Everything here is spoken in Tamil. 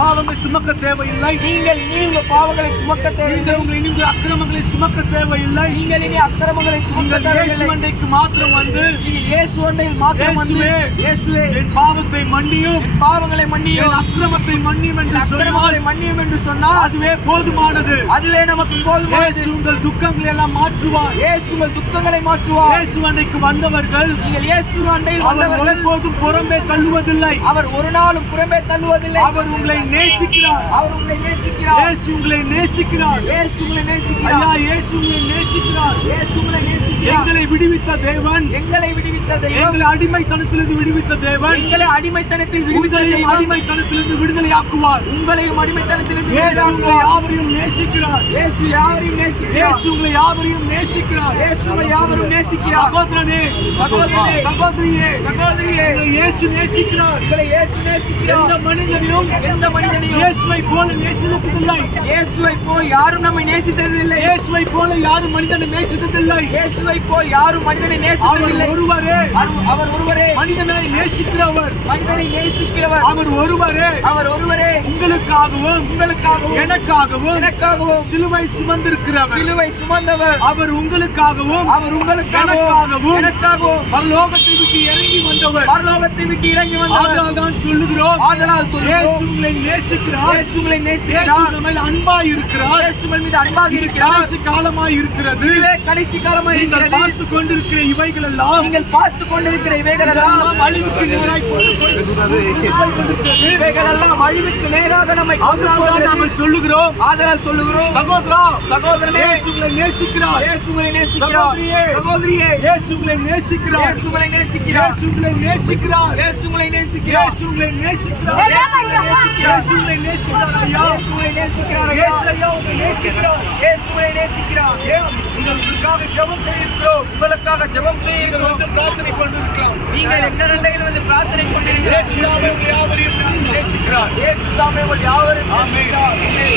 பாவங்களை சுமக்க தேவையில்லை. நீங்கள் இனி உங்கள் பாவங்களை சுமக்க தேவையில்லை. நீங்கள் உங்கள் இனிந்து அக்கிரமங்களை சுமக்க தேவையில்லை. நீங்கள் இனி அக்கிரமங்களை சுமக்க தேவையில்லை. மாத்திரம் வந்து நீங்கள் இயேசு அண்டையில் மாத்திரம் வந்து இயேசுவே. என் பாவத்தை மன்னியும். பாவங்களை மன்னியும். அக்கிரமத்தை மன்னியும் என்று அக்கிரமங்களை மன்னியும் என்று சொன்னால் அதுவே போதுமானது. அதுவே நமக்கு போதுமானது. உங்கள் துக்கங்களை எல்லாம் மாற்றுவார். இயேசு உங்கள் துக்கங்களை மாற்றுவார். இயேசு அன்னைக்கு வந்தவர்கள் நீங்கள் இயேசு அண்டையில் வந்தவர்கள். ஒருபோதும் புறம்பே தள்ளுவதில்லை. அவர் ஒரு நாளும் புறம்பே தள்ளுவதில்லை. அவர் உங்களை நேசிக்கிறார். அவர் உங்களை நேசிக்கிறார். இயேசு உங்களை நேசிக்கிறார். இயேசு உங்களை ஐயா நேசிக்கிறார் இயேசு உங்களை நேசிக்கிறார். இயேசு உங்களை நேசிக்கிறார். எங்களை விடுவித்த தேவன். எங்களை விடுவித்த தெய்வம். எங்களை அடிமைத்தனத்திலிருந்து விடுவித்த தேவன். எங்களை அடிமைத்தனத்தில் விடுவித்த உங்களையும் அடிமைத்தனத்திலிருந்து விடுதலையாக்குவார். உங்களையும் அடிமைத்தனத்திலிருந்து இயேசு உங்களை. யாவரையும் நேசிக்கிறார். இயேசு யாவரையும் நேசிக்கிறார். இயேசு உங்களை யாவரையும் நேசிக்கிறார். இயேசு உங்களை யாவரும் நேசிக்கிறார். சகோதரனே சகோதரனே, சகோதரியே இயேசு நேசிக்கிறார். இயேசு நேசிக்கிறார். எந்த மனிதனையும் எந்த இயேசுவை போல நேசித்ததில்லை. இயேசுவை போல் யாரும் நம்மை நேசித்ததில்லை. இயேசுவை போல யாரும் மனிதனை நேசித்ததில்லை. இயேசுவை போல் யாரும் மனிதனை நேசித்ததில்லை. ஒருவரே. அவர்- அவர் ஒருவரே. மனிதனை நேசிக்கிறவர். மனிதனை நேசிக்கிறவர். அவர் ஒருவரே. அவர் ஒருவரே. உங்களுக்காகவும் உங்களுக்காகவும் எனக்காகவும் எனக்காகவும் சிலுவை சுமந்திருக்கிறவர். சிலுவை சுமந்தவர். அவர் உங்களுக்காகவும் அவர் உங்களுக்காகவும் எனக்காகவும் எனக்காகவும் பரலோகத்தை விட்டு இறங்கி வந்தவர். பரலோகத்தை விட்டு இறங்கி வந்தவர். தான் சொல்லுகிறோம். ஆதலால் இயேசு சொல்கிறோம் உங்களை நேசிக்கிறார். இயேசு உங்களை இயேசு நேசிக்கிறார் நம்மில் அன்பாய் இருக்கிறார். இயேசு உங்கள் மீது அன்பாக இருக்கிறார். கடைசி காலமாய் இருக்கிறது. கடைசி நீங்கள் இருக்கிறது. பார்த்து கொண்டிருக்கிற இவைகள் எல்லாம் நீங்கள் பார்த்து கொண்டிருக்கிற இவைகள் எல்லாம் அழிவுக்கு நேராய் கொண்டு போய் கொண்டிருக்கிறது. இவைகள் எல்லாம் அழிவுக்கு நேராக நம்மை. நாங்கள் சொல்லுகிறோம். ஆதலால் சொல்லுகிறோம். சகோதரா சகோதரனே இயேசு உங்களை நேசிக்கிறார். இயேசு உங்களை நேசிக்கிறார். சகோதரியே. சகோதரியே இயேசு உங்களை நேசிக்கிறார். இயேசு உங்களை நேசிக்கிறார். இயேசு உங்களை நேசிக்கிறார். இயேசு உங்களை நேசிக்கிறார். இயேசு உங்களை நேசிக்கிறார் இயேசு உங்களை நேசிக்கிறார் ஐயா. இயேசு உங்களை நேசிக்கிறார். இயேசு ஐயா உங்களை நேசிக்கிறார். இயேசு உங்களை நேசிக்கிறார் உங்களுக்காக ஜெபம் செய்கிறோம் உங்களுக்காக ஜெபம் செய்கிறோம் வந்து பிரார்த்தனை கொண்டிருக்கலாம் நீங்கள் எங்கள் அண்டையில் வந்து பிரார்த்தனை கொண்டிருக்கிறீர்கள்? ஆதரிக்கிறார் இயேசு தாமே உங்கள் யாவரும் ஆமென்.